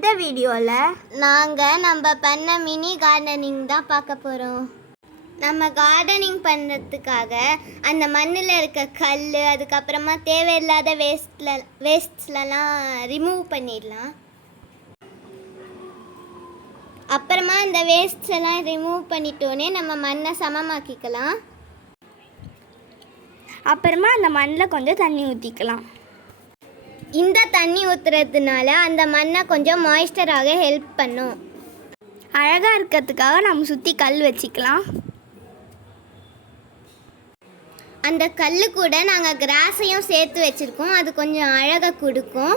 இந்த வீடியோவில் நாங்கள் நம்ம பண்ண மினி கார்டனிங் தான் பார்க்க போகிறோம். நம்ம கார்டனிங் பண்ணுறதுக்காக அந்த மண்ணில் இருக்க கல், அதுக்கப்புறமா தேவையில்லாத வேஸ்ட்ஸ்லாம் ரிமூவ் பண்ணிடலாம். அப்புறமா அந்த வேஸ்ட்ஸ் எல்லாம் ரிமூவ் பண்ணிட்டோன்னே நம்ம மண்ணை சமமாக்கிக்கலாம். அப்புறமா அந்த மண்ணில் கொஞ்சம் தண்ணி ஊற்றிக்கலாம். இந்த தண்ணி ஊற்றுறதுனால அந்த மண்ணை கொஞ்சம் மாய்ஸ்டராக ஹெல்ப் பண்ணும். அழகாக இருக்கிறதுக்காக நம்ம சுற்றி கல் வச்சுக்கலாம். அந்த கல் கூட நாங்கள் கிராஸையும் சேர்த்து வச்சுருக்கோம். அது கொஞ்சம் அழகாக கொடுக்கும்.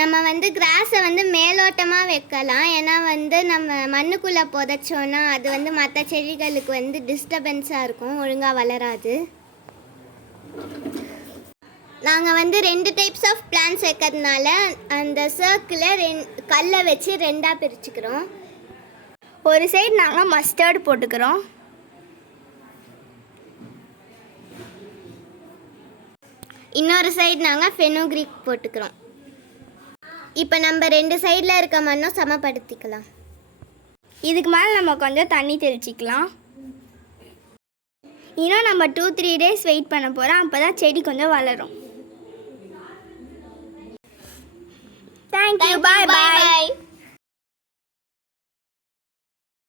நம்ம கிராஸை மேலோட்டமாக வைக்கலாம். ஏன்னா நம்ம மண்ணுக்குள்ளே புதைச்சோன்னா அது மற்ற செடிகளுக்கு டிஸ்டர்பன்ஸாக இருக்கும், ஒழுங்காக வளராது. நாங்கள் 2 டைப்ஸ் ஆஃப் பிளான்ஸ் வைக்கிறதுனால அந்த சர்க்கிளில் கல்லை வச்சு 2ஆக பிரிச்சுக்கிறோம். ஒரு சைடு நாங்கள் மஸ்டர்டு போட்டுக்கிறோம். இன்னொரு சைடு நாங்கள் ஃபெனுக்ரீக் போட்டுக்கிறோம். இப்போ நம்ம 2 சைடில் இருக்க மண்ணும் சமப்படுத்திக்கலாம். இதுக்கு மேலே நம்ம கொஞ்சம் தண்ணி தெளிச்சிக்கலாம். இன்னும் நம்ம 2-3 டேஸ் வெயிட் பண்ண போகிறோம். அப்போ தான் செடி கொஞ்சம் வளரும். தேங்க்யூ. பாய் பாய்.